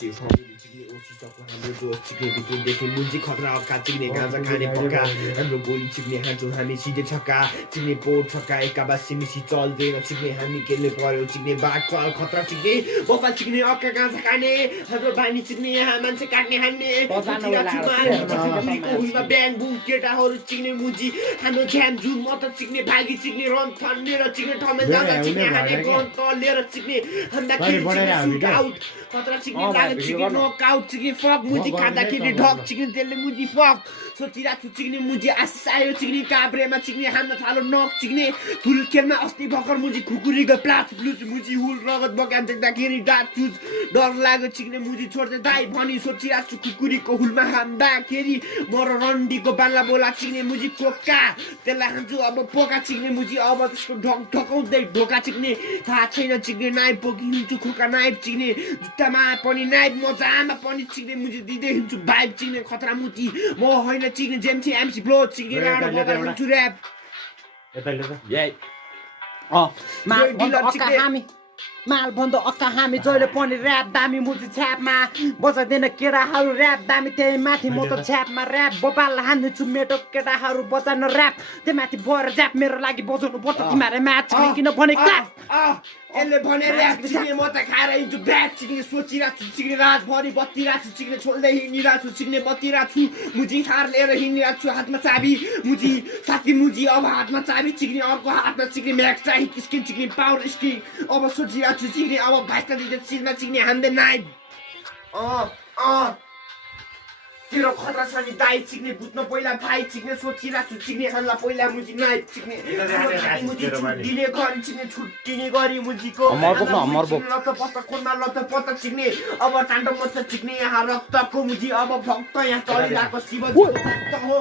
त्यो family चिक्ने ओसी सबको हाम्रो जोस चिक्ने भित्रदेखि मुजी खतरा हक्का चिक्ने गाँजा खाने पक्का हाम्रो गोली चिक्ने हान्छौँ हामी सिधै छक्का चिक्ने पोट छक्का एकाबासी मिसी चल्दैन चिक्ने हामी केले पर्यो चिक्ने बाघ चल खतरा चिक्ने बोपा चिक्ने अक्का गाँजा खाने हाम्रो बानी चिक्ने यहाँ मान्छे काट्ने हान्ने हुँदा ब्याङ बुङ केटाहरू चिक्ने मुजी हाम्रो झ्याम जुम मत चिक्ने भागी चिक्ने रन थन्नेर चिक्ने ठाउँमा जाँदा चिक्ने हाने गन तलेर चिक्ने हान्दा आउट खतरा चिक्ने लाग्यो चिक्ने नकआउट चिक्ने फक मुजी खाँदाखेरि ढक चिक्ने त्यसले मुजी फक सोचिरहेको छु चिक्ने मुजी आशिष आयो चिक्ने काभ्रेमा चिक्ने हान्न थालो नक चिक्ने ठुल खेलमा अस्ति भर्खर मुजी खुकुरीको प्लास प्लुज मुजी हुल रगत बगान देख्दाखेरि डाट चुज डर लाग्यो चिक्ने मुजी छोड्दै दाइ भनी सोचिरहेको छु खुकुरीको हुलमा हान्दाखेरि मर रन्डीको बाल्ला बोला चिक्ने मुजी पोका त्यसलाई हान्छु अब पोका चिक्ने मुजी अब त्यसको ढकाउँदै ढोका चिक्ने थाहा छैन चिक्ने नाइफ बोकी हिँड्छु खोका नाइफ चिक्ने जुत्तामा पनि नाइफ मजामा पनि चिक्ने मुजी दिँदै हिँड्छु भाइब चिक्ने खतरा मुजी म होइन चिक्ने जेम्सी एमसी ब्लो चिक्ने राडा बगाउँछु ऱ्याप माल बन्द अक्का हामी जहिले पनि ऱ्याप दामी मुजी छ्यापमा बजाइदिन केटाहरू ऱ्याप दामी त्यही माथि म त छ्यापमा ऱ्याप बोपाल हान्छु मेटो केटाहरू बजाउन ऱ्याप त्यही माथि भएर ऱ्याप मेरो लागि बजाउनु पर्छ तिमीहरू म्याच किन भने क्लाप यसले भने ऱ्याप चिक्ने म त खाएर हिँड्छु ब्याट चिक्ने सोचिरहेको छु चिक्ने रातभरि बत्तिरहेको छु चिक्ने छोड्दै हिँडिरहेको छु चिक्ने बत्तिरहेको छु मुजी थार लिएर हिँडिरहेको छु हातमा चाबी मुजी साथी मुजी अब हातमा चाबी चिक्ने अर्को हातमा चिक्ने म्याक्स चाहिँ स्किन चिक्ने पावर स्किन अब सोचिरहेको छु चिक्ने अब भाइसका दिँदै चिजमा चिक्ने हान्दै नाइट तेरो खतरा छ नि दाइ चिक्ने बुझ्न पहिला भाइ चिक्ने सोचिरहेको छु चिक्ने हान्ला पहिला मुजी नाइट चिक्ने मुजी छुट्टिने गरी चिक्ने छुट्टिने गरी मुजीको लत्त पत्त कोनमा लत्त पत्त चिक्ने अब टान्डो मच्छ चिक्ने यहाँ रक्तको मुजी अब भक्त यहाँ चलिरहेको शिव हो